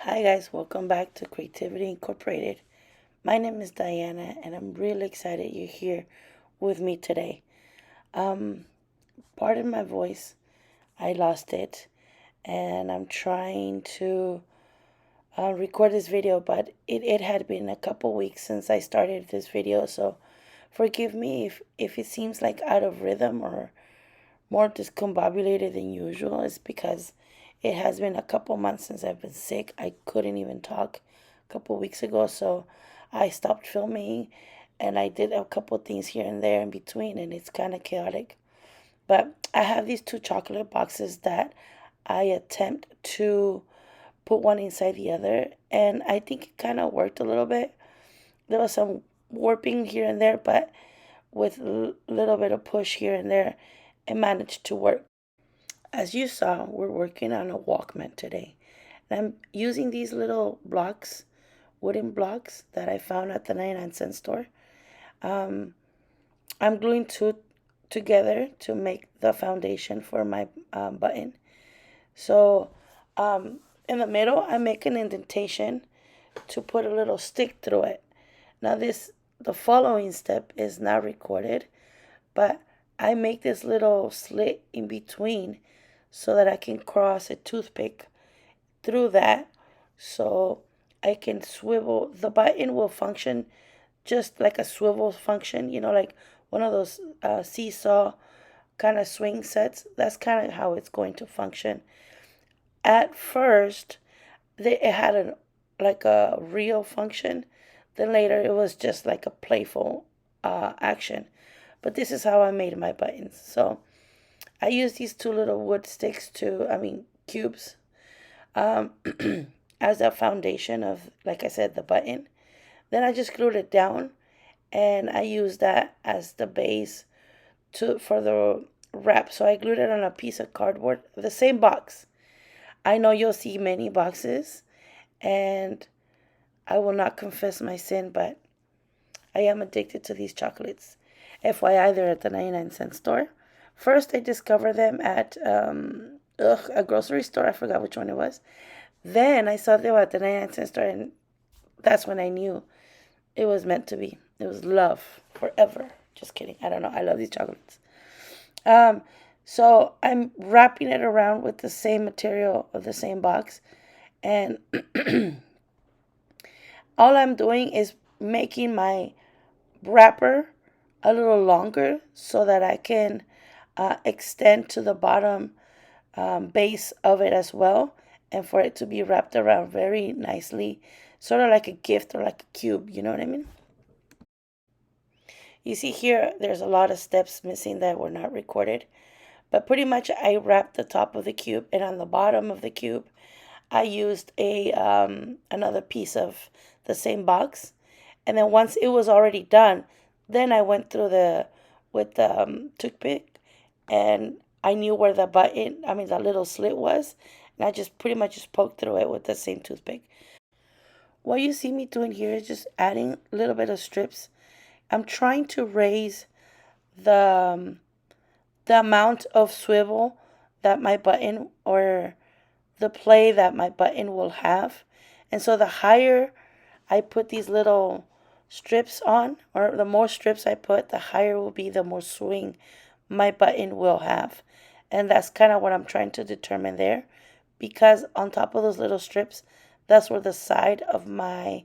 Hi guys, welcome back to Creativity Incorporated. My name is Diana and I'm really excited you're here with me today. Um, Pardon my voice, I lost it and I'm trying to record this video, but it had been a couple weeks since I started this video, so forgive me if it seems like out of rhythm or more discombobulated than usual. It's because it has been a couple months since I've been sick. I couldn't even talk a couple weeks ago, so I stopped filming and I did a couple things here and there in between, and it's kind of chaotic. But I have these two chocolate boxes that I attempt to put one inside the other, and I think it kind of worked a little bit. There was some warping here and there, but with a little bit of push here and there, it managed to work. As you saw, we're working on a walkman today. And I'm using these little blocks, wooden blocks that I found at the 99-cent store. Um, I'm gluing two together to make the foundation for my button. So in the middle, I make an indentation to put a little stick through it. Now the following step is not recorded, but I make this little slit in between so that I can cross a toothpick through that, so I can swivel. The button will function just like a swivel function, like one of those seesaw kind of swing sets. That's kind of how it's going to function. At first, it had like a real function. Then later, it was just like a playful action. But this is how I made my buttons. So I use these two little wood sticks cubes, um, as a foundation of, like I said, the button. Then I just glued it down, and I used that as the base for the wrap. So I glued it on a piece of cardboard, the same box. I know you'll see many boxes, and I will not confess my sin, but I am addicted to these chocolates. FYI, they're at the 99-cent store. First, I discovered them at a grocery store. I forgot which one it was. Then I saw them at the 99-cent store, and that's when I knew it was meant to be. It was love forever. Just kidding. I don't know. I love these chocolates. Um, so I'm wrapping it around with the same material of the same box, and all I'm doing is making my wrapper a little longer so that I can extend to the bottom base of it as well, and for it to be wrapped around very nicely, sort of like a gift or like a cube, you know what I mean? You see here, there's a lot of steps missing that were not recorded, but pretty much I wrapped the top of the cube, and on the bottom of the cube, I used a another piece of the same box, and then once it was already done, then I went through the with the toothpick, and I knew where the button, the little slit was, and I just pretty much just poked through it with the same toothpick. What you see me doing here is just adding a little bit of strips. I'm trying to raise the the amount of swivel that my button, or the play that my button will have. And so the higher I put these little strips on, or the more strips I put, the higher will be the more swing my button will have. And that's kind of what I'm trying to determine there, because on top of those little strips, that's where the side of my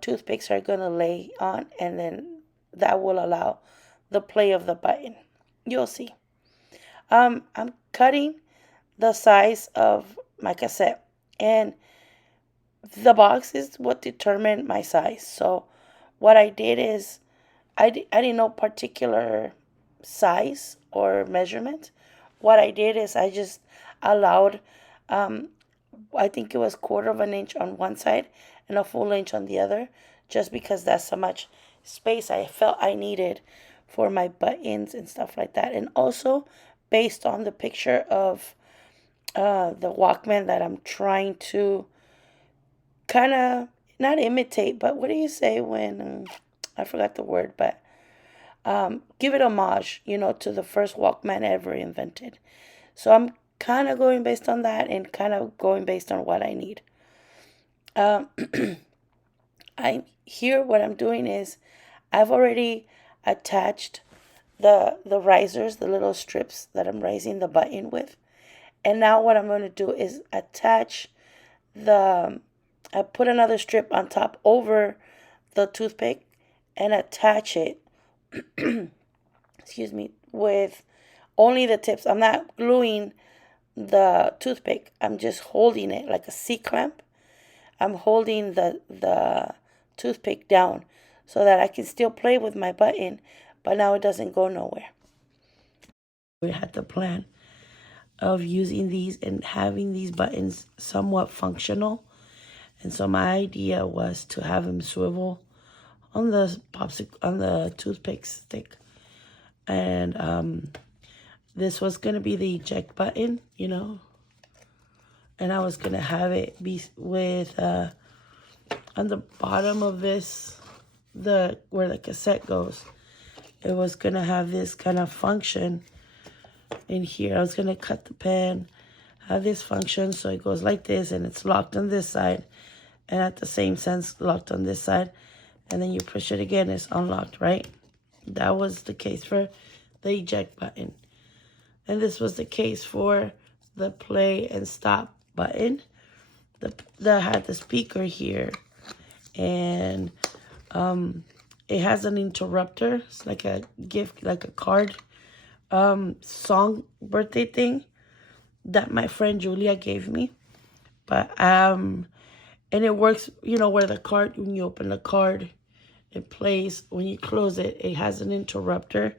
toothpicks are going to lay on, and then that will allow the play of the button. You'll see. I'm cutting the size of my cassette, and the box is what determined my size. So what I did is I didn't know particular size or measurement. What I did is I just allowed, um, I think it was quarter of an inch on one side and a full inch on the other, just because that's how much space I felt I needed for my buttons and stuff like that. And also based on the picture of the Walkman that I'm trying to kind of not imitate, but what do you say when I forgot the word, but give it homage, to the first Walkman ever invented. So I'm kind of going based on that and kind of going based on what I need. Um, what I'm doing is I've already attached the risers, the little strips that I'm raising the button with. And now what I'm going to do is attach the, I put another strip on top over the toothpick and attach it, excuse me, with only the tips. I'm not gluing the toothpick. I'm just holding it like a C-clamp. I'm holding the toothpick down so that I can still play with my button, but now it doesn't go nowhere. We had the plan of using these and having these buttons somewhat functional. And so my idea was to have them swivel on the toothpick stick. And this was going to be the eject button, you know. And I was going to have it be with, on the bottom of this, where the cassette goes, it was going to have this kind of function in here. I was going to cut the pen, have this function so it goes like this, and it's locked on this side, and at the same sense locked on this side, and then you push it again, it's unlocked, right? That was the case for the eject button. And this was the case for the play and stop button. That had the speaker here, and it has an interrupter. It's like a gift, like a card song birthday thing that my friend Julia gave me. But and it works, you know, where the card, when you open the card, it plays. When you close it, it has an interrupter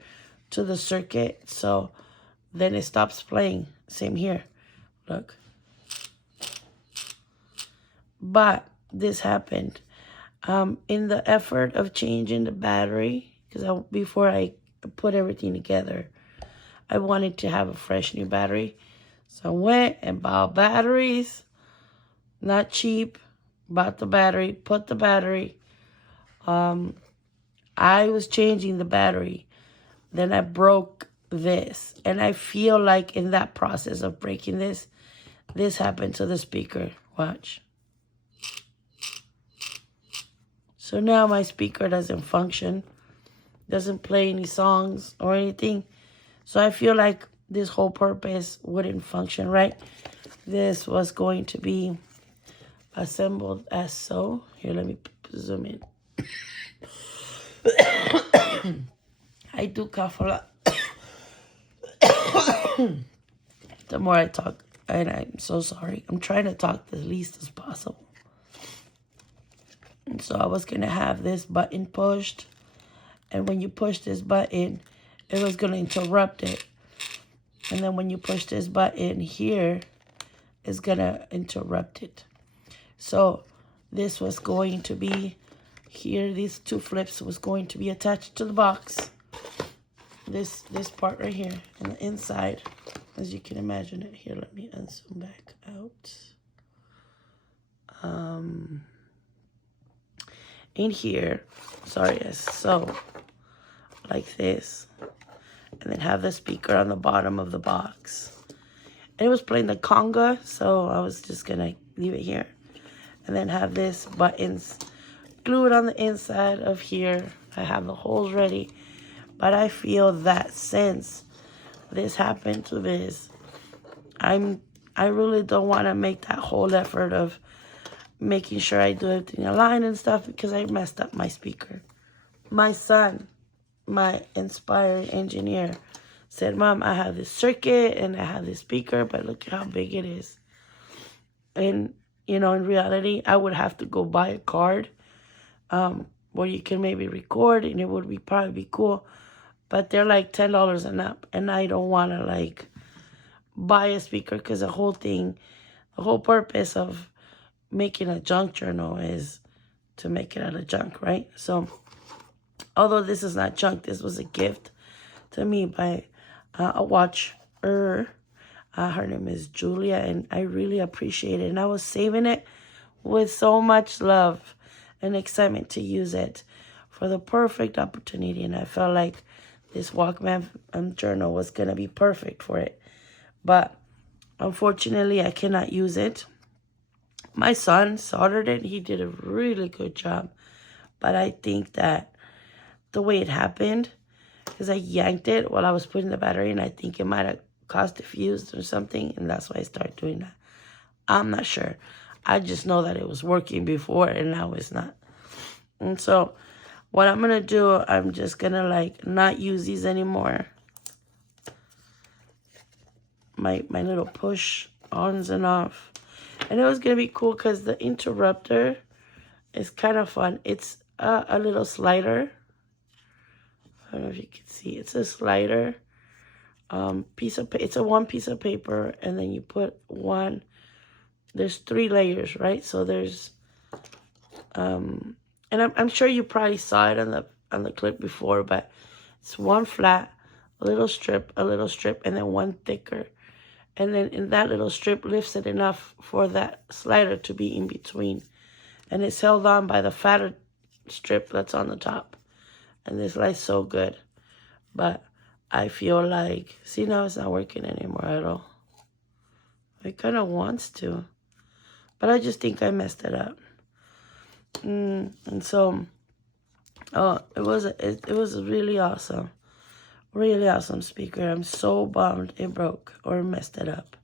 to the circuit, so then it stops playing. Same here, look. But this happened in the effort of changing the battery, because before I put everything together, I wanted to have a fresh new battery. So I went and bought batteries, not cheap, bought the battery, put the battery. I was changing the battery. Then I broke this. And I feel like in that process of breaking this happened to the speaker. Watch. So now my speaker doesn't function, doesn't play any songs or anything. So I feel like this whole purpose wouldn't function, right? This was going to be assembled as so. Here, let me zoom in. I do cough a lot. The more I talk, and I'm so sorry. I'm trying to talk the least as possible. And so I was going to have this button pushed. And when you push this button, it was going to interrupt it. And then when you push this button here, it's going to interrupt it. So this was going to be here. These two flips was going to be attached to the box. This part right here and the inside, as you can imagine it. Here, let me unzoom back out. In here, sorry, yes, so like this, and then have the speaker on the bottom of the box. And it was playing the conga, so I was just gonna leave it here, and then have this buttons glued on the inside of here. I have the holes ready, but I feel that since this happened to this, I really don't want to make that whole effort of making sure I do everything aligned and stuff, because I messed up my speaker. My son, my inspired engineer, said, Mom, I have this circuit and I have this speaker, but look at how big it is. And, you know, in reality, I would have to go buy a card where you can maybe record, and it would probably be cool. But they're like $10 and up, and I don't want to like buy a speaker, because the whole purpose of making a junk journal is to make it out of junk, right? So although this is not junk, this was a gift to me by a watcher. Her name is Julia, and I really appreciate it. And I was saving it with so much love and excitement to use it for the perfect opportunity. And I felt like this Walkman journal was going to be perfect for it. But unfortunately, I cannot use it My son soldered it. He did a really good job. But I think that the way it happened is I yanked it while I was putting the battery, and I think it might have caused a fuse or something, and that's why I started doing that. I'm not sure. I just know that it was working before, and now it's not. And so what I'm going to do, I'm just going to like not use these anymore. My little push ons and off. And it was going to be cool because the interrupter is kind of fun. It's a little slider. I don't know if you can see. It's a slider. It's a one piece of paper, and then you put one. There's 3 layers, right? So there's and I'm sure you probably saw it on the clip before, but it's one flat, a little strip, and then one thicker. And then in that little strip lifts it enough for that slider to be in between. And it's held on by the fatter strip that's on the top. And this light's so good. But I feel like, see, now it's not working anymore at all. It kind of wants to. But I just think I messed it up. And so, it was a really awesome speaker. I'm so bummed it broke or messed it up.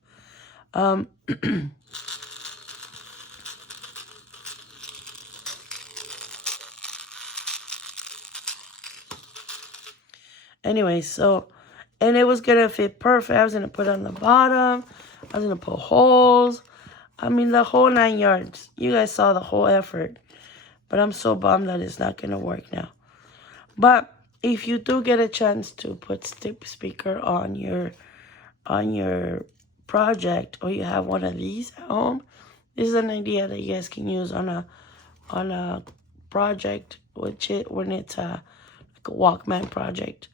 Anyway, so, and it was gonna fit perfect. I was gonna put it on the bottom. I was gonna put holes. I mean, the whole 9 yards. You guys saw the whole effort. But I'm so bummed that it's not gonna work now. But if you do get a chance to put speaker on your project, or you have one of these at home, this is an idea that you guys can use on a project, when it's like a walkman project,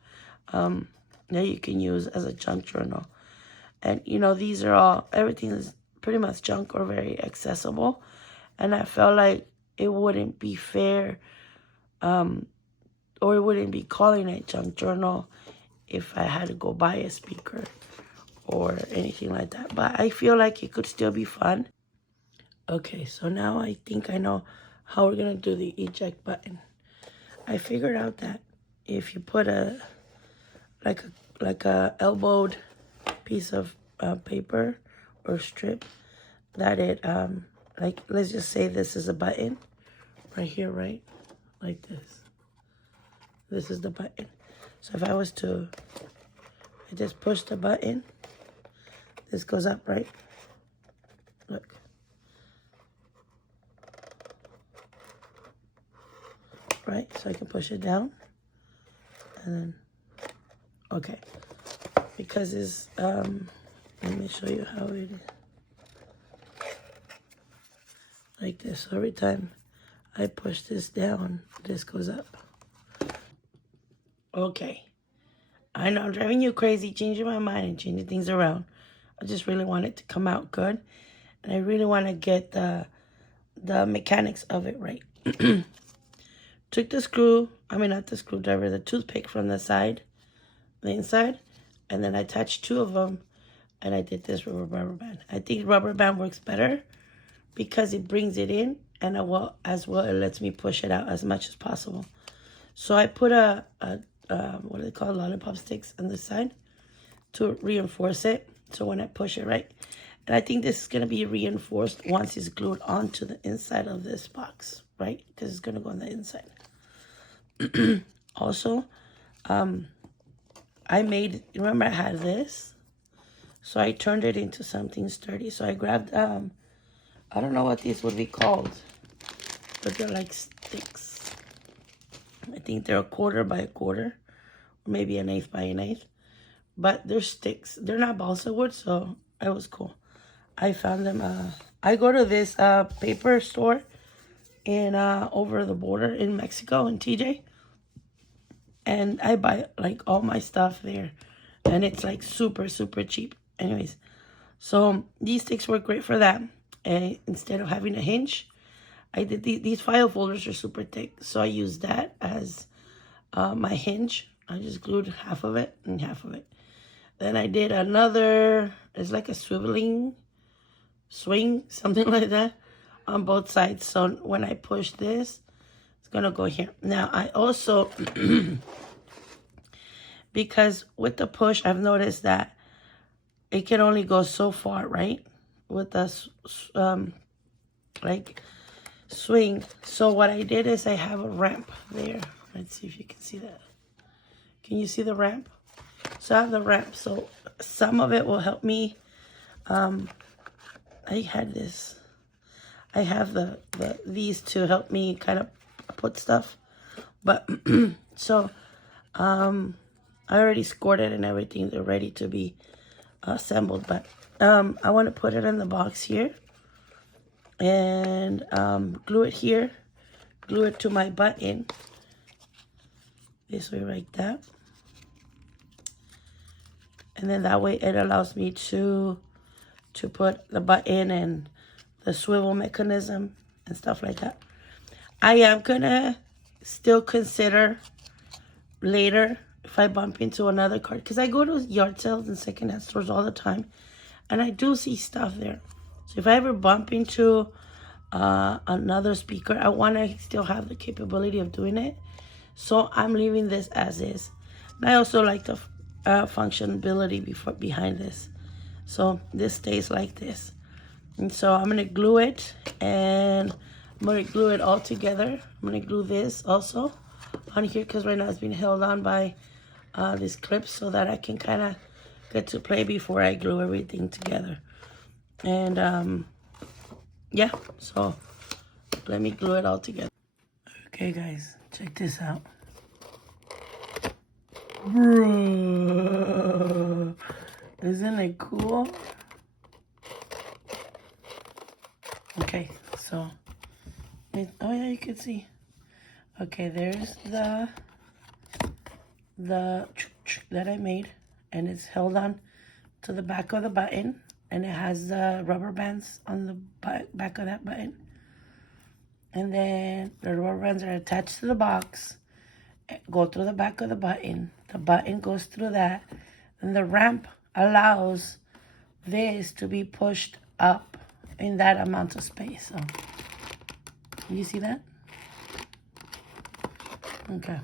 that you can use as a junk journal. And you know, these are all, everything is pretty much junk or very accessible, and I felt like it wouldn't be fair, or it wouldn't be calling it junk journal if I had to go buy a speaker or anything like that. But I feel like it could still be fun. Okay, so now I think I know how we're gonna do the eject button. I figured out that if you put a elbowed piece of paper or strip, that it like, let's just say this is a button right here, right? Like this. This is the button. So if I was to, I just push the button, this goes up, right? Look. Right? So I can push it down. And then, okay. Because it's, let me show you how it is. Like this. So every time I push this down, this goes up. Okay. I know I'm driving you crazy, changing my mind and changing things around. I just really want it to come out good. And I really want to get the mechanics of it right. Took the toothpick from the side, the inside, and then I attached 2 of them, and I did this with a rubber band. I think rubber band works better because it brings it in, and as well it lets me push it out as much as possible. So I put what are they called, lollipop sticks on the side to reinforce it. So when I push it, right, and I think this is gonna be reinforced once it's glued onto the inside of this box, right? Because it's gonna go on the inside. Also, remember I had this, so I turned it into something sturdy. So I grabbed, I don't know what these would be called, but they're like sticks. I think they're 1/4 by 1/4, or maybe 1/8 by 1/8, but they're sticks. They're not balsa wood, so it was cool. I found them, I go to this paper store in over the border in Mexico, in TJ, and I buy like all my stuff there, and it's like super cheap. Anyways, so these sticks work great for that. And instead of having a hinge, I did these file folders are super thick, so I used that as my hinge. I just glued half of it and half of it. Then I did another, it's like a swiveling swing, something like that, on both sides. So when I push this, it's going to go here. Now, I also, because with the push, I've noticed that it can only go so far, right? With the, like, swing. So what I did is I have a ramp there. Let's see if you can see that. Can you see the ramp? So I have the ramp. So some of it will help me. I had this. I have these to help me kind of put stuff. But so I already scored it and everything. They're ready to be assembled. But I want to put it in the box here and glue it here. Glue it to my button. This way like that. And then that way it allows me to put the button and the swivel mechanism and stuff like that. I am gonna still consider later if I bump into another card, because I go to yard sales and secondhand stores all the time and I do see stuff there. So if I ever bump into another speaker, I want to still have the capability of doing it. So I'm leaving this as is. And I also like the functionality behind this. So this stays like this. And so I'm going to glue it, and I'm going to glue it all together. I'm going to glue this also on here because right now it's being held on by these clips so that I can kind of get to play before I glue everything together. And yeah, so let me glue it all together. Okay guys, check this out. Bro, isn't it cool? Okay, so oh yeah, you can see. Okay, there's the that I made, and it's held on to the back of the button, and it has the rubber bands on the back of that button, and then the rubber bands are attached to the box, go through the back of the button goes through that, and the ramp allows this to be pushed up in that amount of space. So you see that? Okay,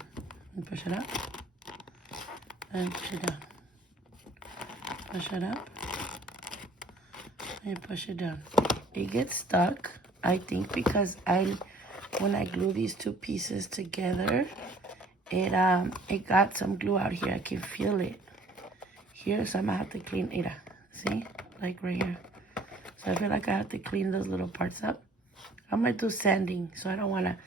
and push it up and push it down, push it up and push it down. It gets stuck, I think, because when I glue these two pieces together, it got some glue out here. I can feel it here, so I'm gonna have to clean it. See, like right here. So I feel like I have to clean those little parts up. I'm gonna do sanding, so I don't want to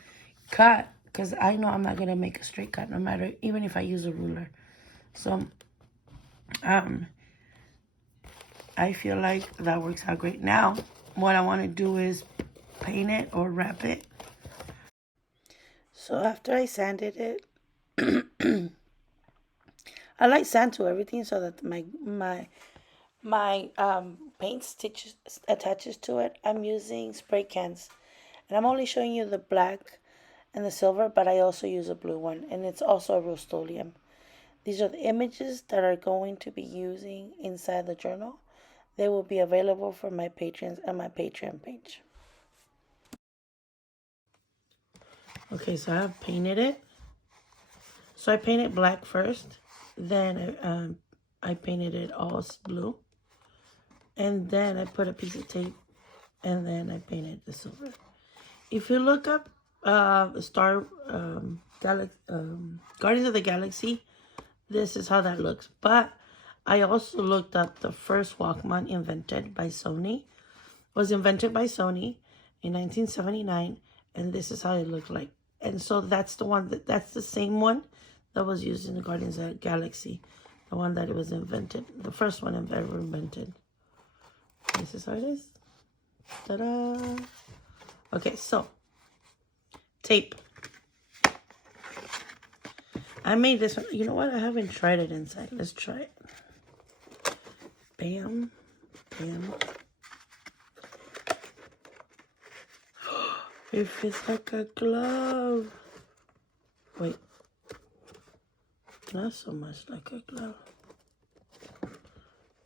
cut, because I know I'm not gonna make a straight cut no matter, even if I use a ruler. So I feel like that works out great. Now what I want to do is paint it or wrap it. So after I sanded it, I like sand to everything so that my paint stitches attaches to it. I'm using spray cans, and I'm only showing you the black and the silver, but I also use a blue one, and it's also a Rust-Oleum. These are the images that are going to be using inside the journal. They will be available for my patrons on my Patreon page. Okay, so I have painted it. So I painted black first, then I painted it all blue, and then I put a piece of tape, and then I painted the silver. If you look up Guardians of the Galaxy, this is how that looks. But I also looked up the first Walkman invented by Sony. It was invented by Sony in 1979, and this is how it looked like. And so that's that's the same one that was used in the Guardians of the Galaxy, the one that it was invented, the first one ever invented. This is how it is. Ta-da! Okay, so tape. I made this one. You know what? I haven't tried it inside. Let's try it. Bam. Bam. It fits like a glove. Wait. Not so much like a glove.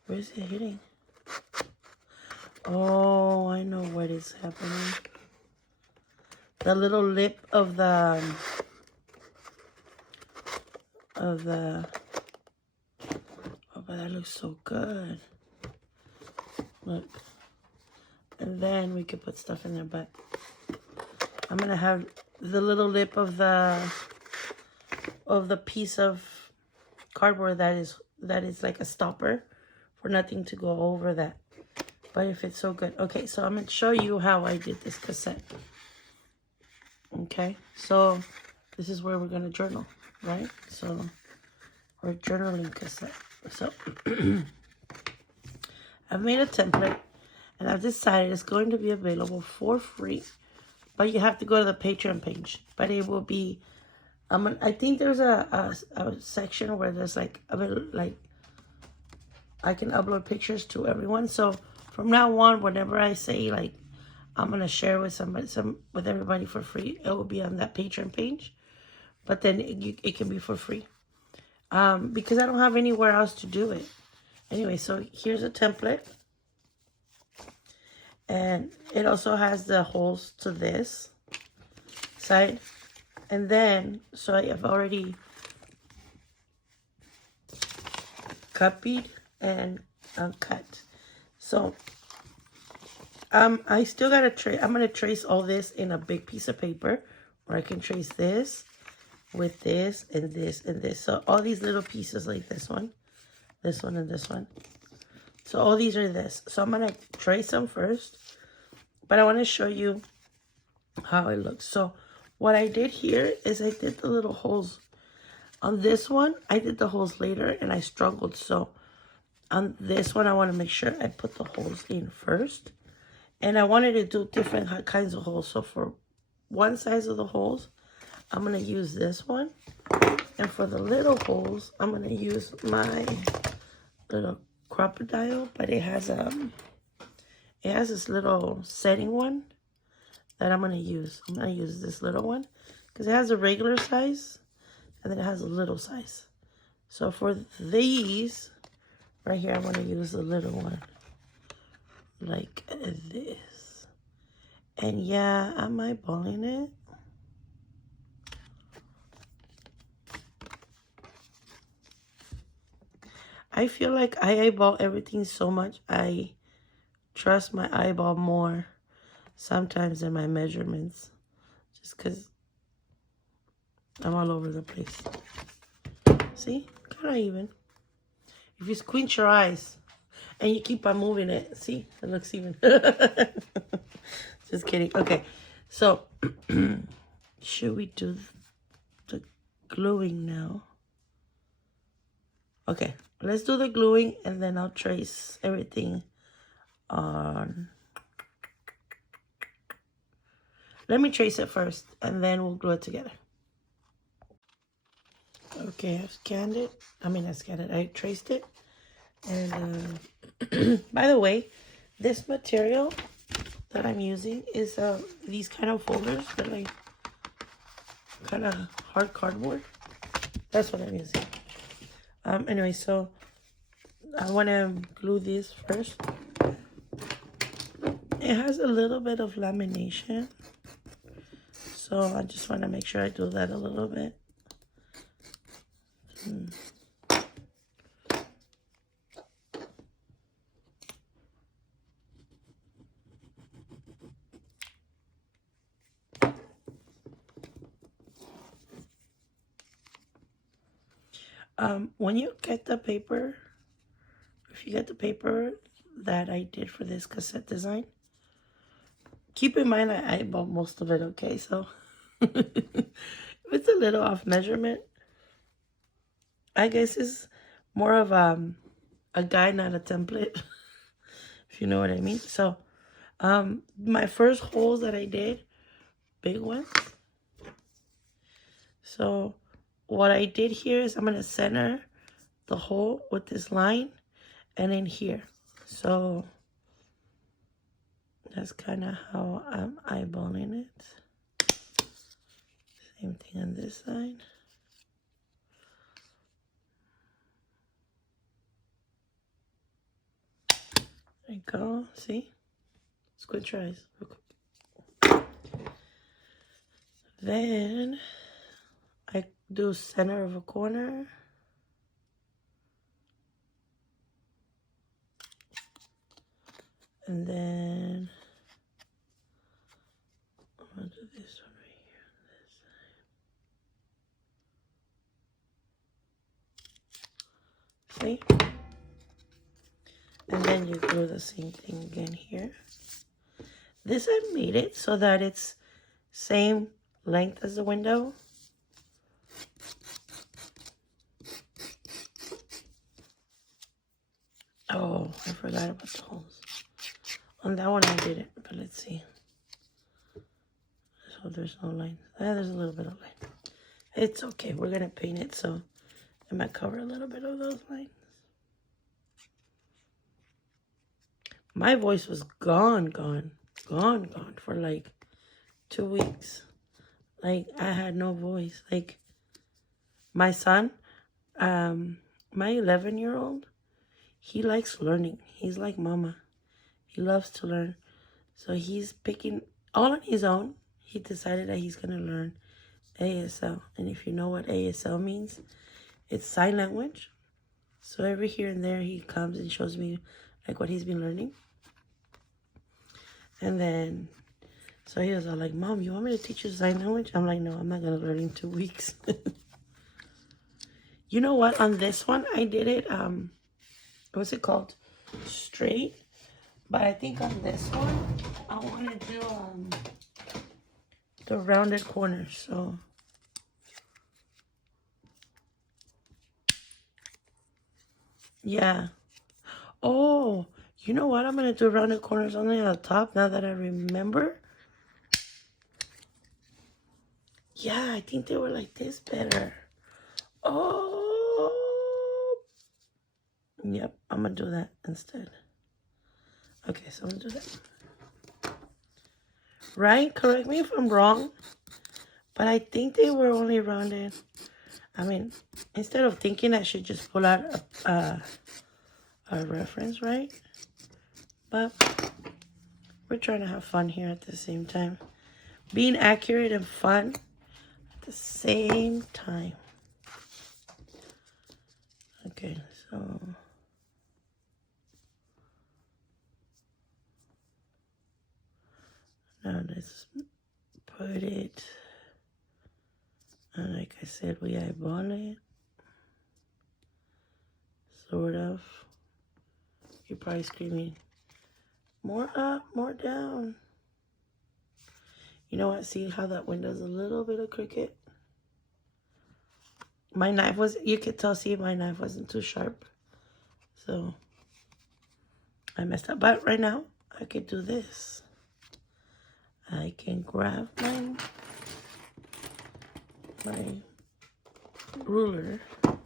Where is it hitting? Oh, I know what is happening. the little lip of the oh, but that looks so good. Look. And then we could put stuff in there, but I'm gonna have the little lip of the piece of cardboard that is like a stopper for nothing to go over that. But it fits so good. Okay, so I'm gonna show you how I did this cassette. Okay, so this is where we're gonna journal, right? So we're journaling cassette. So I've made a template, and I've decided it's going to be available for free, but you have to go to the Patreon page. But it will be, I think there's a section where there's like a bit like I can upload pictures to everyone. So from now on, whenever I say like I'm gonna share with somebody, with everybody for free, it will be on that Patreon page. But then it can be for free, because I don't have anywhere else to do it. Anyway, so here's a template. And it also has the holes to this side. And then, so I've already copied and cut. So, I still got to trace. I'm going to trace all this in a big piece of paper where I can trace this with this and this and this. So all these little pieces like this one, and this one. So all these are this. So I'm going to trace them first. But I want to show you how it looks. So what I did here is I did the little holes. On this one, I did the holes later and I struggled. So on this one, I want to make sure I put the holes in first. And I wanted to do different kinds of holes. So for one size of the holes, I'm going to use this one. And for the little holes, I'm going to use my little crocodile. But it has this little setting one that I'm going to use. I'm going to use this little one because it has a regular size and then it has a little size. So for these, right here, I'm going to use the little one like this. And yeah, I'm eyeballing it. I feel like I eyeball everything so much. I trust my eyeball more sometimes than my measurements, just because I'm all over the place. See, kind of even. If you squint your eyes and you keep on moving it, see, it looks even. Just kidding. Okay, so should we do the gluing now? Okay, let's do the gluing and then I'll trace everything on. Let me trace it first and then we'll glue it together. Okay, I've scanned it. I traced it. And by the way, this material that I'm using is these kind of folders. They're like kind of hard cardboard. That's what I'm using. Anyway, so I want to glue this first. It has a little bit of lamination. So I just want to make sure I do that a little bit. When you get the paper, if you get the paper that I did for this cassette design, keep in mind I eyeballed most of it, okay? So if it's a little off measurement, I guess it's more of a guide, not a template, if you know what I mean. So my first holes that I did, big ones. So what I did here is I'm going to center the hole with this line and in here. So that's kind of how I'm eyeballing it. Same thing on this side. There you go. See? Squint your eyes real quick. Then I do center of a corner. And then I'm going to do this one right here on this side. See? And then you do the same thing again here. This I made it so that it's same length as the window. Oh, I forgot about the holes. On that one I didn't, but let's see. So there's no line. There's a little bit of line. It's okay. We're going to paint it, so it might cover a little bit of those lines. My voice was gone for like 2 weeks. Like, I had no voice. Like, my son, my 11-year-old, he likes learning. He's like mama. He loves to learn. So he's picking all on his own. He decided that he's going to learn ASL. And if you know what ASL means, it's sign language. So every here and there he comes and shows me like what he's been learning. And then, so he was all like, Mom, you want me to teach you sign language? I'm like, no, I'm not going to learn in 2 weeks. You know what? On this one, I did it, what's it called? Straight. But I think on this one, I want to do the rounded corners. So, yeah. Oh, you know what? I'm going to do rounded corners only on the top now that I remember. Yeah, I think they were like this better. Oh. Yep, I'm going to do that instead. Okay, so I'm going to do that. Right? Correct me if I'm wrong. But I think they were only rounded. I mean, instead of thinking I should just pull out a reference, right? But we're trying to have fun here at the same time. Being accurate and fun at the same time. Okay, so now let's put it, and like I said, we eyeball it, sort of. You're probably screaming, more up, more down. You know what? See how that window's a little bit of crooked? My knife was, you could tell, see, my knife wasn't too sharp. So I messed up. But right now, I could do this. I can grab my ruler. And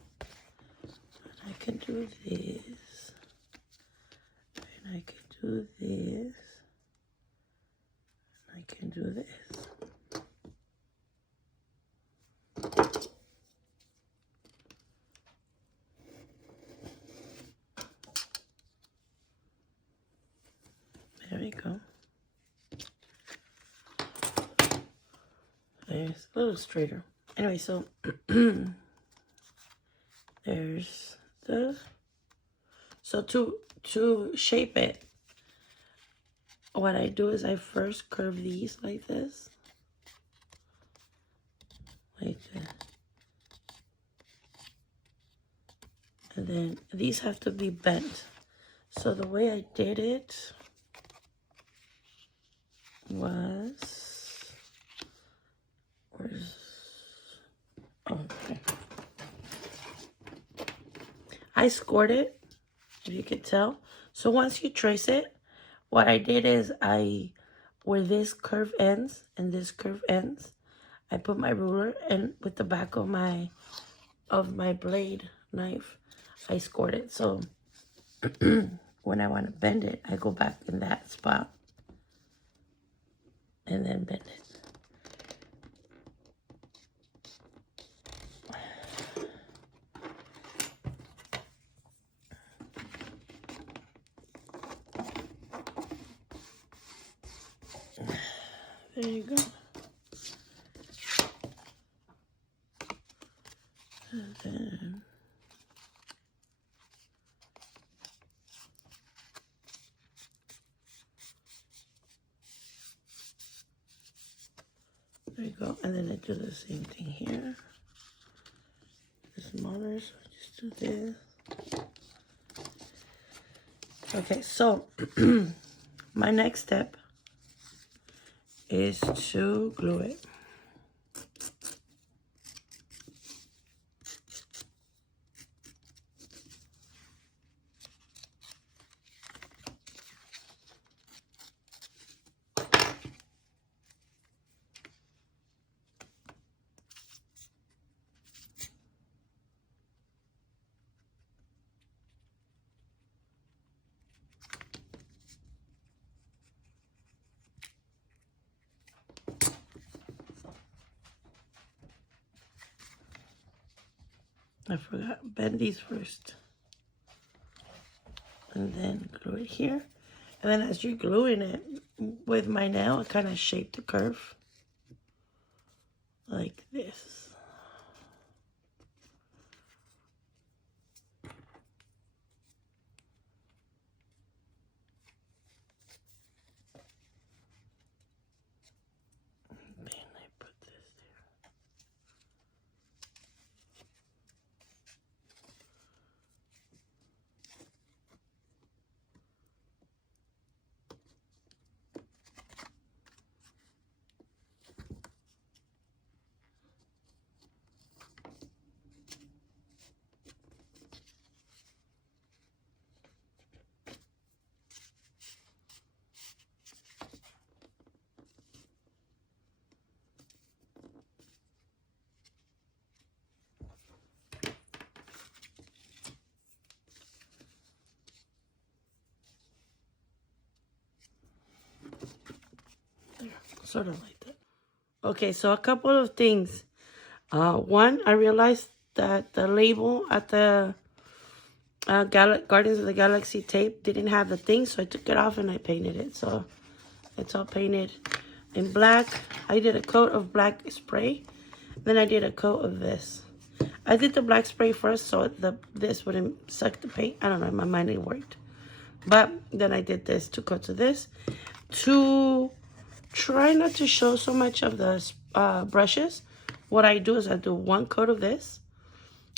I can do this. And I can do this. And I can do this. There we go. There's a little straighter. Anyway, so there's the, so to shape it, what I do is I first curve these like this. Like that. And then these have to be bent. So the way I did it was, okay. I scored it, if you could tell. So once you trace it, what I did is where this curve ends and this curve ends, I put my ruler, and with the back of my blade knife, I scored it. So when I want to bend it, I go back in that spot and then bend it. There you go. There you go. And then I do the same thing here. The smaller, so I just do this. Okay, so my next step is to glue it. I forgot, bend these first. And then glue it here. And then as you're gluing it, with my nail, I kind of shape the curve. Like this. And then I put this there. There, sort of like that. Okay, so a couple of things. One, I realized that the label at the Guardians of the Galaxy tape didn't have the thing, so I took it off and I painted it. So it's all painted in black. I did a coat of black spray, then I did a coat of this. I did the black spray first so this wouldn't suck the paint. I don't know, in my mind it worked. But then I did this, 2 coats of this, to try not to show so much of the brushes. What I do is I do 1 coat of this,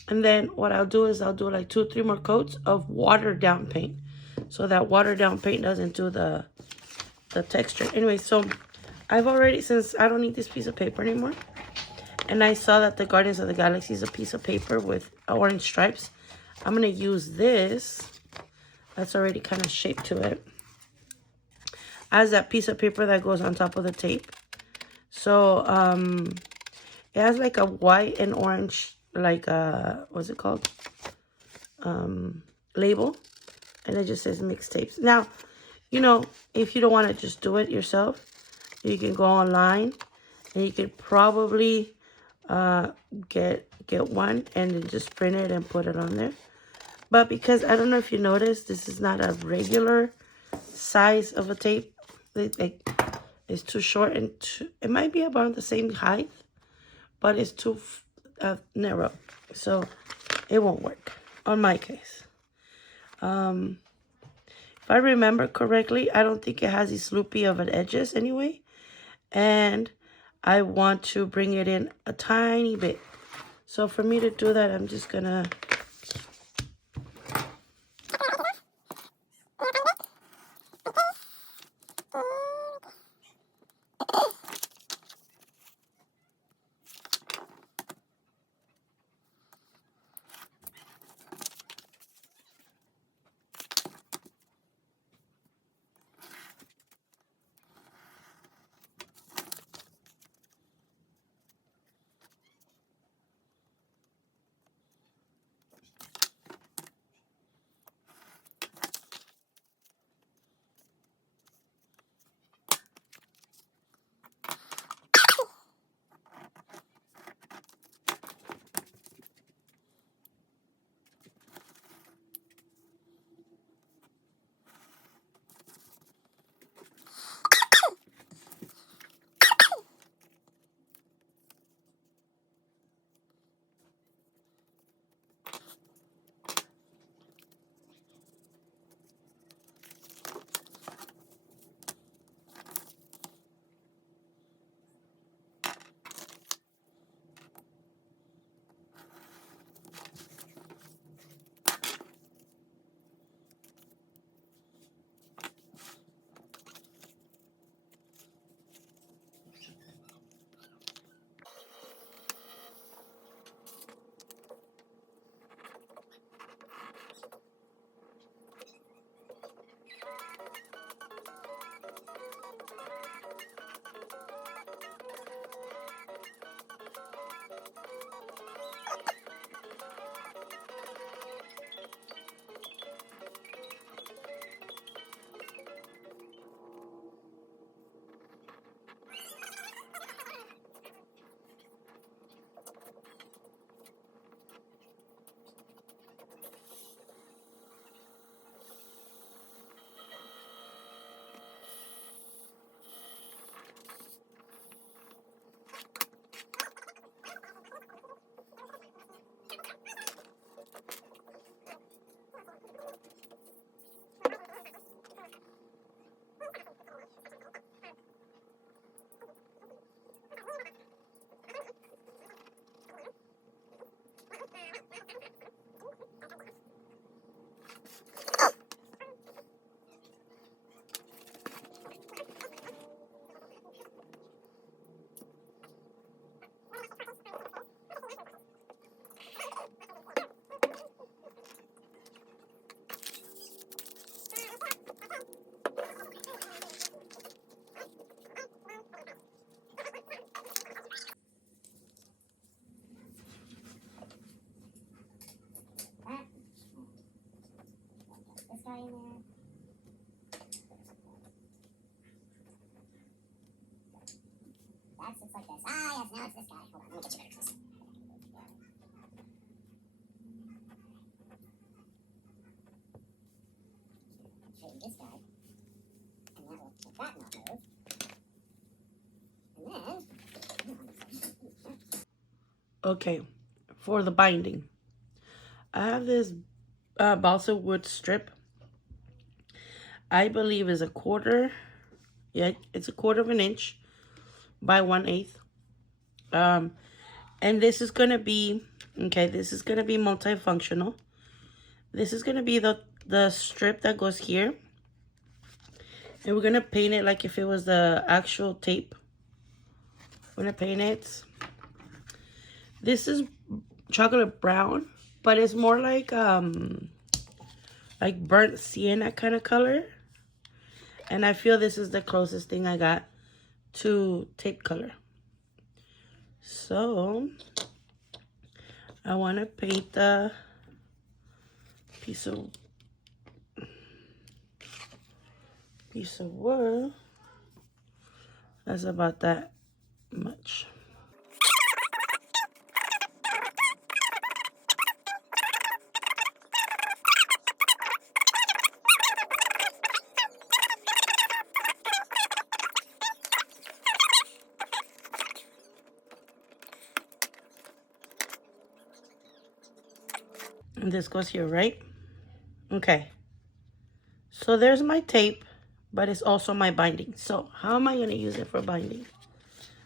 and then what I'll do is I'll do like 2 or 3 more coats of watered down paint, so that watered down paint doesn't do the texture. Anyway, so I've already, since I don't need this piece of paper anymore, and I saw that the Guardians of the Galaxy is a piece of paper with orange stripes, I'm gonna use this that's already kind of shaped to it as that piece of paper that goes on top of the tape. So it has like a white and orange, like what's it called, label, and it just says mixtapes. Now, you know, if you don't want to just do it yourself, you can go online and you could probably get one and then just print it and put it on there. But because I don't know if you noticed, this is not a regular size of a tape. It's too short, and it might be about the same height, but it's too narrow, so it won't work on my case. If I remember correctly, I don't think it has these loopy of an edges anyway, and I want to bring it in a tiny bit. So for me to do that, I'm just gonna Okay, for the binding, I have this balsa wood strip. I believe is a quarter. Yeah, it's a quarter of an inch by 1/8. And this is gonna be This is gonna be multifunctional. This is gonna be the strip that goes here, and we're gonna paint it like if it was the actual tape. We're gonna paint it. This is chocolate brown, but it's more like burnt sienna kind of color. And I feel this is the closest thing I got to tape color. So I want to paint the piece of wood. That's about that much. And this goes here, right? Okay. So there's my tape, but it's also my binding. So how am I going to use it for binding?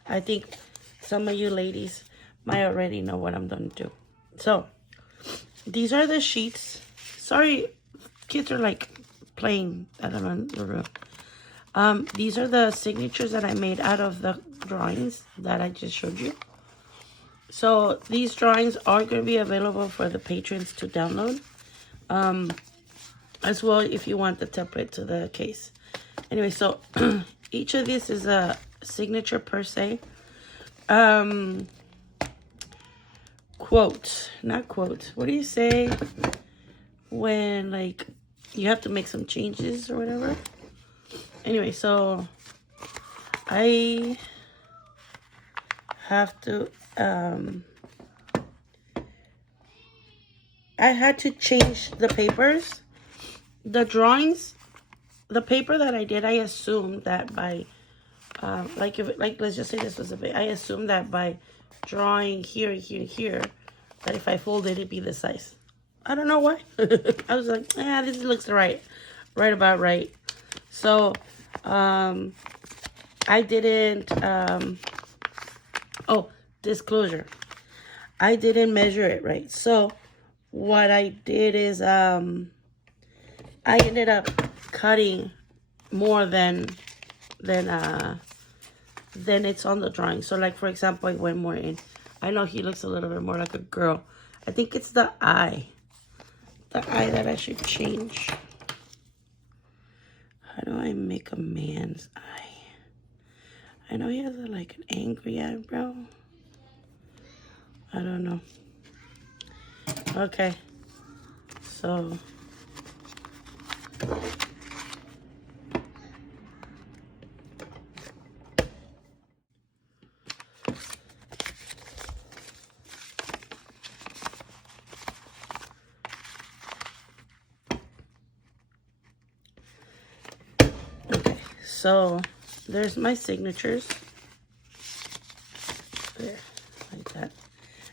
I think some of you ladies might already know what I'm going to do. So these are the sheets. Sorry, kids are like playing. I don't know the room. These are the signatures that I made out of the drawings that I just showed you. So these drawings are going to be available for the patrons to download. As well, if you want the template to the case. Anyway, so each of these is a signature per se. Quote, not quote. What do you say when like you have to make some changes or whatever? Anyway, so I have to I had to change the papers. The drawings, the paper that I did, I assumed that by, let's just say this was a bit, I assumed that by drawing here, that if I folded, it'd be this size. I don't know why. I was like, this looks right about right. So, I didn't, disclosure. I didn't measure it right. So, what I did is, I ended up cutting more than it's on the drawing. So like, for example, I went more in. I know he looks a little bit more like a girl. I think it's the eye. The eye that I should change. How do I make a man's eye? I know he has like an angry eyebrow. I don't know. Okay. So So there's my signatures. There, like that.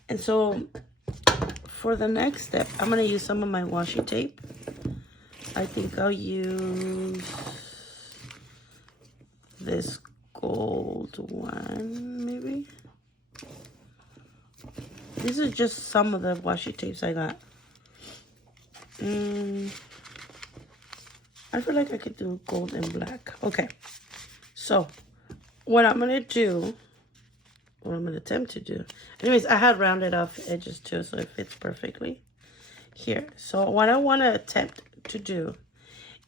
And so for the next step, I'm going to use some of my washi tape. I think I'll use this gold one, maybe. These are just some of the washi tapes I got. I feel like I could do gold and black. Okay. So, what I'm going to do, what I'm going to attempt to do. Anyways, I had rounded off edges too, so it fits perfectly here. So, what I want to attempt to do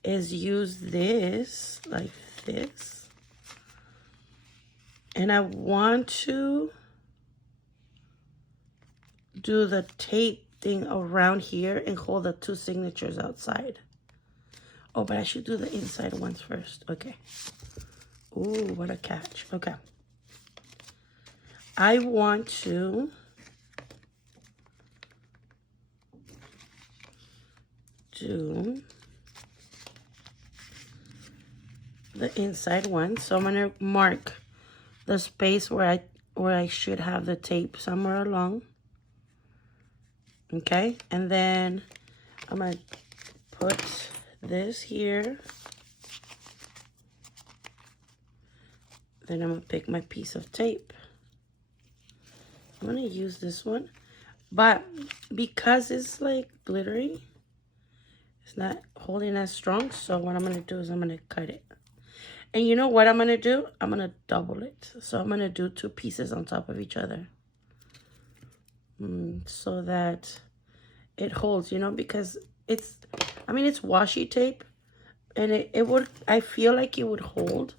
is use this, like this. And I want to do the tape thing around here and hold the two signatures outside. Oh, but I should do the inside ones first. Okay. Ooh, what a catch. Okay. I want to do the inside one. So I'm going to mark the space where where I should have the tape somewhere along. Okay, and then I'm going to put this here. Then I'm going to pick my piece of tape. I'm going to use this one. But because it's like glittery, it's not holding as strong. So what I'm going to do is I'm going to cut it. And you know what I'm going to do? I'm going to double it. So I'm going to do 2 pieces on top of each other. So that it holds, you know, because it's washi tape. And it would, I feel like it would hold.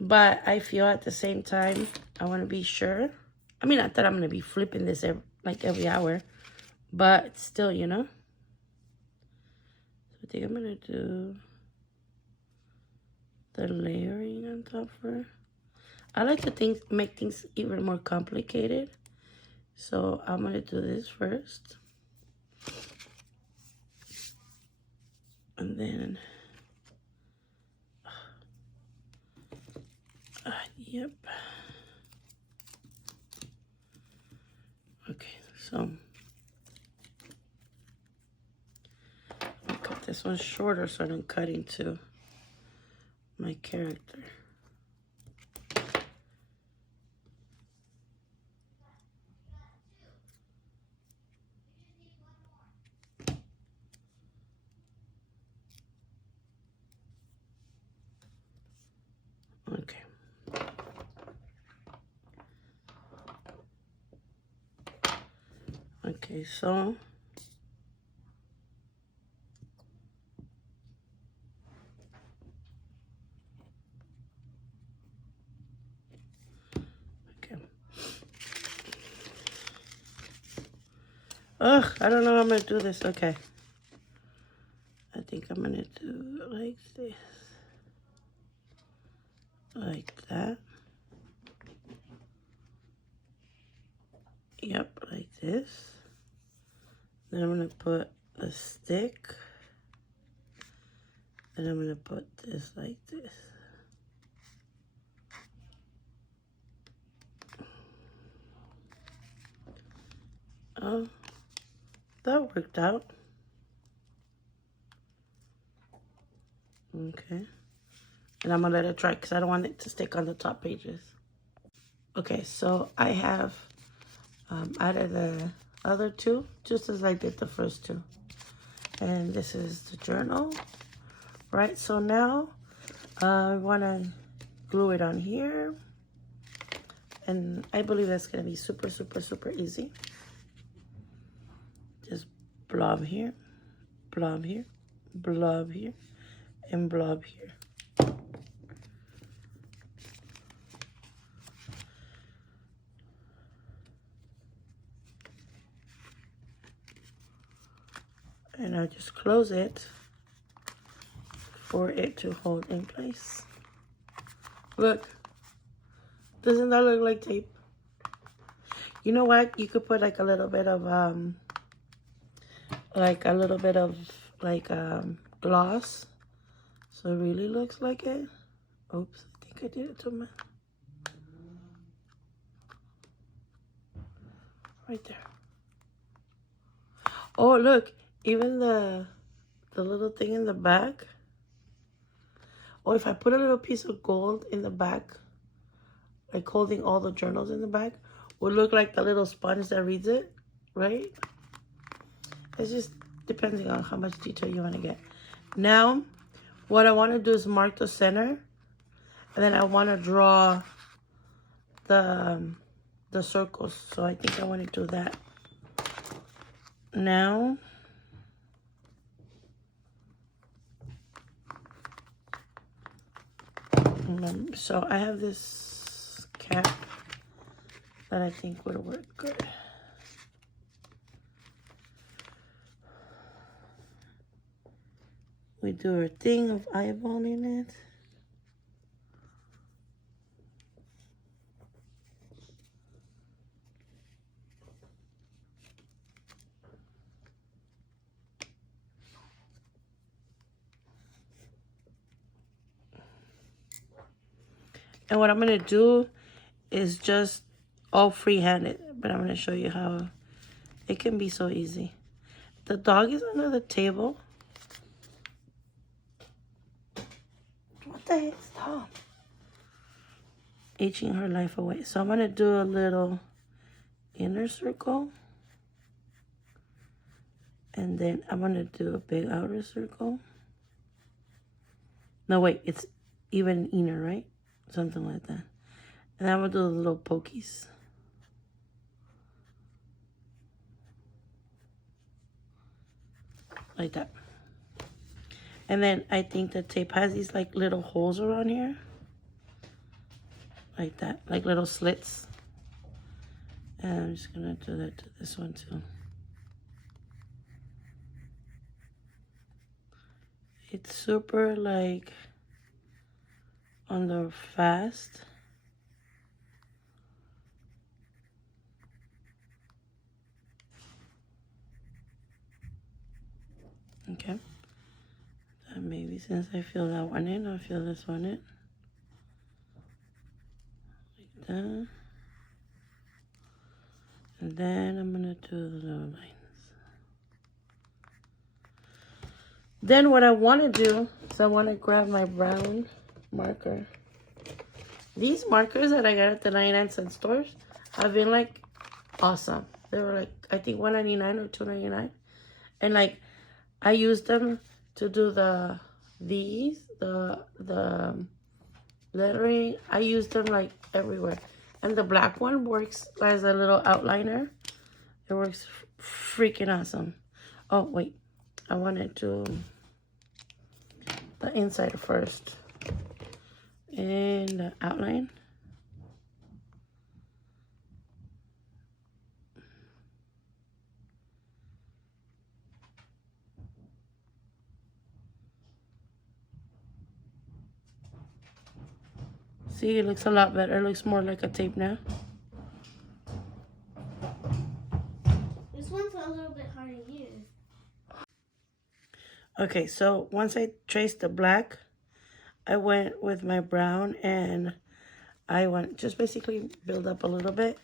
But I feel at the same time, I want to be sure. I mean, not that I'm going to be flipping this every hour. But still, you know. So I think I'm going to do the layering on top of her. I like to make things even more complicated. So I'm going to do this first. And then... yep. Okay, so I'll cut this one shorter so I don't cut into my character. Okay. Okay, so ugh, I don't know how I'm gonna do this. Okay. I think I'm gonna do it like this. Like that. Yep, like this. Then I'm gonna put a stick. And I'm gonna put this like this. Oh, that worked out. Okay. And I'm gonna let it dry because I don't want it to stick on the top pages. Okay, so I have added the other 2, just as I did the first 2. And this is the journal, right? So now I want to glue it on here. And I believe that's going to be super, super, super easy. Just blob here, blob here, blob here, and blob here. And I just close it for it to hold in place. Look, doesn't that look like tape? You know what? You could put like a little bit of gloss, so it really looks like it. Oops, I think I did it to my right there. Oh, look, even the little thing in the back. Or if I put a little piece of gold in the back, like holding all the journals in the back, would look like the little sponge that reads it, right? It's just depending on how much detail you want to get. Now, what I want to do is mark the center, and then I want to draw the circles. So I think I want to do that. Now, so I have this cap that I think would work good. We do our thing of eyeballing it. And what I'm going to do is just all free-handed, but I'm going to show you how it can be so easy. The dog is under the table. What the heck? Stop. Itching her life away. So I'm going to do a little inner circle. And then I'm going to do a big outer circle. No, wait. It's even inner, right? Something like that. And I'm going to do the little pokies. Like that. And then I think the tape has these like little holes around here. Like that. Like little slits. And I'm just going to do that to this one too. It's super like on the fast. Okay. And maybe since I feel that one in, I'll feel this one in. Like that. And then I'm going to do the little lines. Then what I want to do is I want to grab my brown marker. These markers that I got at the 99-cent stores have been like awesome. They were like, I think $1.99 or $2.99. And like, I used them to do the lettering. I used them like everywhere. And the black one works as a little outliner. It works freaking awesome. Oh, wait. I wanted to the inside first. And the outline. See, it looks a lot better. It looks more like a tape now. This one's a little bit hard to use. Okay, so once I traced the black, I went with my brown and I went just basically build up a little bit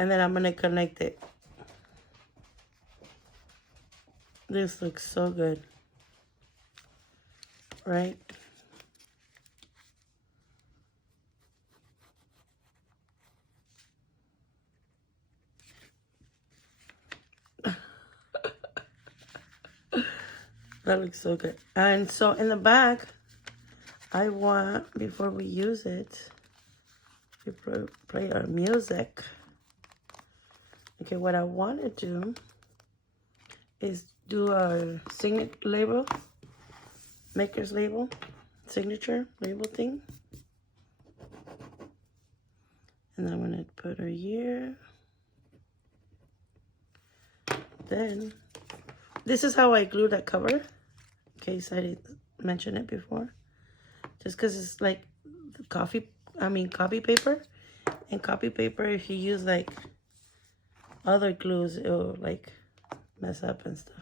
and then I'm going to connect it. This looks so good, right? That looks so good. And so in the back, I want, before we use it, we play our music. Okay, what I want to do is do a signature label, maker's label, signature label thing. And I'm going to put her here. Then, this is how I glue that cover, in case I didn't mention it before. Just because it's like copy paper. And copy paper, if you use like other glues, it'll like mess up and stuff.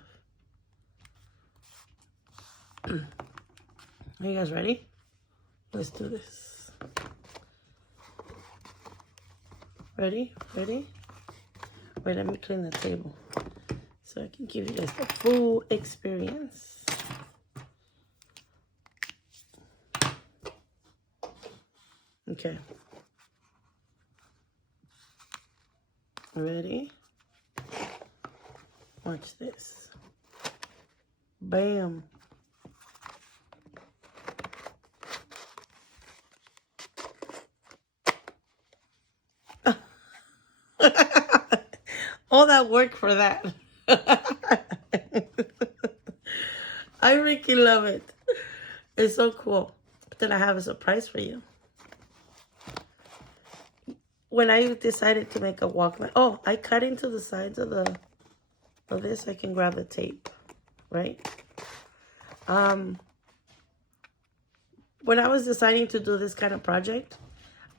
Are you guys ready? Let's do this. Ready? Ready? Wait, let me clean the table so I can give you guys the full experience. Okay. Ready? Watch this. Bam. All that work for that. I freaking love it. It's so cool. But then I have a surprise for you. When I decided to make a walkman, oh, I cut into the sides of this so I can grab the tape, right? When I was deciding to do this kind of project,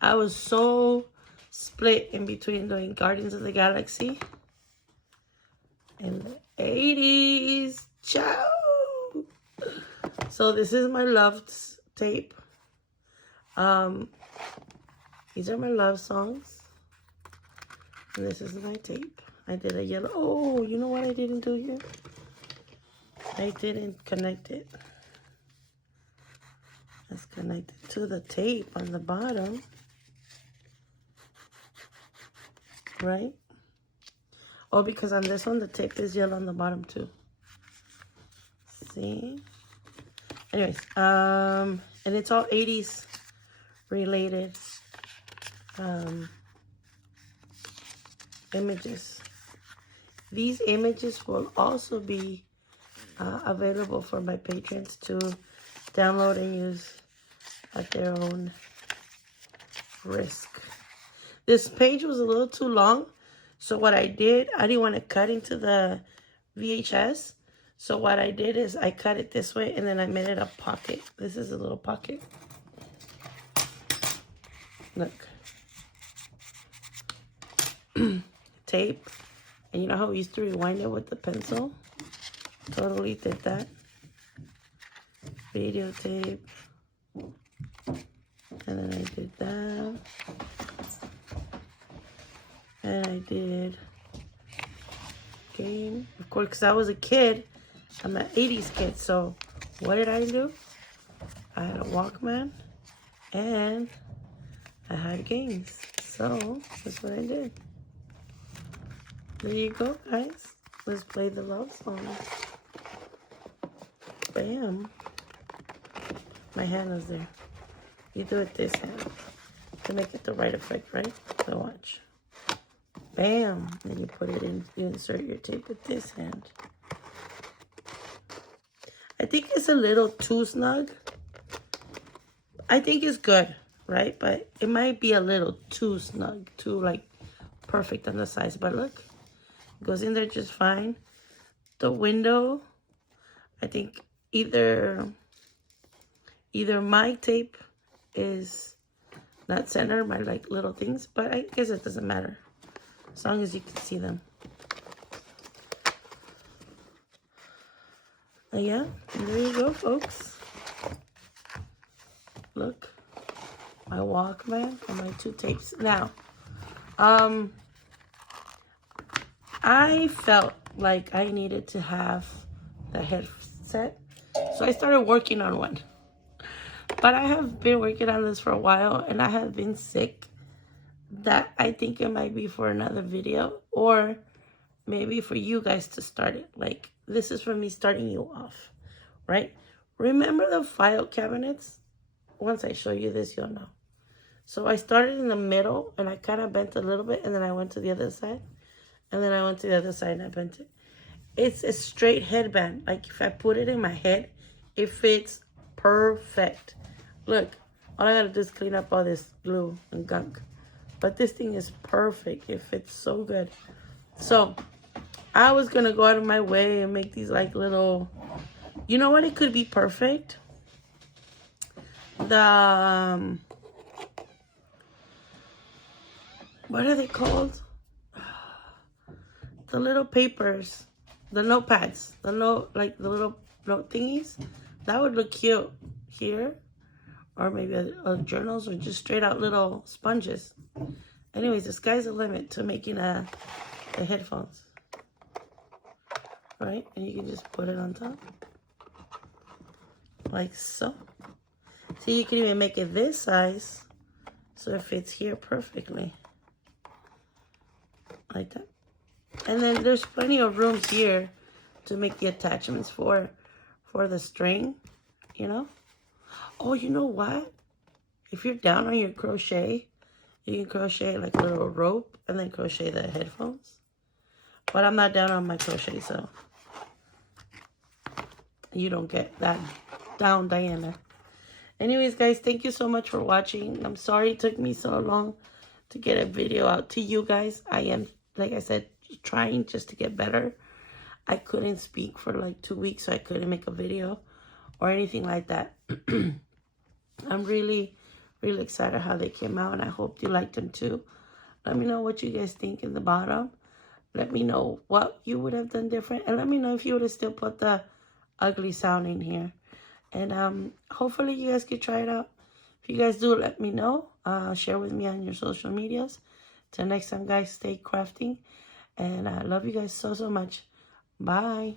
I was so split in between doing Guardians of the Galaxy and the 80s. Ciao! So this is my loved tape. These are my love songs. And this is my tape. I did a yellow. Oh, you know what I didn't do here? I didn't connect it. Let's connect it to the tape on the bottom. Right? Oh, because on this one, the tape is yellow on the bottom too. See? Anyways, and it's all 80s related images. These images will also be available for my patrons to download and use at their own risk. This page was a little too long, so what I did, I didn't want to cut into the VHS. So what I did is I cut it this way and then I made it a pocket. This is a little pocket. Look. Tape. And you know how we used to rewind it with the pencil? Totally did that. Videotape. And then I did that. And I did game. Of course, because I was a kid. I'm an 80s kid. So what did I do? I had a Walkman. And I had games. So that's what I did. There you go, guys. Let's play the love song. Bam. My hand is there. You do it this hand to make it the right effect, right? So watch. Bam. Then you put it in, you insert your tape with this hand. I think it's a little too snug. I think it's good, right? But it might be a little too snug, too like perfect on the size. But look, it goes in there just fine. The window, I think either my tape is not centered, my like little things, but I guess it doesn't matter as long as you can see them. Yeah, there you go, folks. Look, my Walkman and my two tapes. Now, I felt like I needed to have the headset, so I started working on one. But I have been working on this for a while, and I have been sick. That I think it might be for another video, or maybe for you guys to start it. Like, this is for me starting you off, right? Remember the file cabinets? Once I show you this, you'll know. So I started in the middle, and I kind of bent a little bit, and then I went to the other side. And then I went to the other side, and I bent it. It's a straight headband. Like, if I put it in my head, it fits perfect. Look, all I gotta do is clean up all this glue and gunk. But this thing is perfect. It fits so good. So, I was gonna go out of my way and make these like little... You know what? It could be perfect. The... what are they called? The little papers. The notepads. The note, like the little note thingies. That would look cute here. Or maybe journals or just straight out little sponges. Anyways, the sky's the limit to making the headphones. Right? And you can just put it on top. Like so. See, you can even make it this size. So it fits here perfectly. Like that. And then there's plenty of room here to make the attachments for the string. You know? Oh, you know what? If you're down on your crochet, you can crochet like a little rope and then crochet the headphones. But I'm not down on my crochet, so you don't get that down, Diana. Anyways, guys, thank you so much for watching. I'm sorry it took me so long to get a video out to you guys. I am, like I said, trying just to get better. I couldn't speak for like 2 weeks, so I couldn't make a video or anything like that. I'm really, really excited how they came out, and I hope you liked them too. Let me know what you guys think in the bottom. Let me know what you would have done different, and let me know if you would have still put the ugly sound in here. And hopefully you guys could try it out. If you guys do, let me know. Share with me on your social medias. Till next time, guys, stay crafty. And I love you guys so, so much. Bye.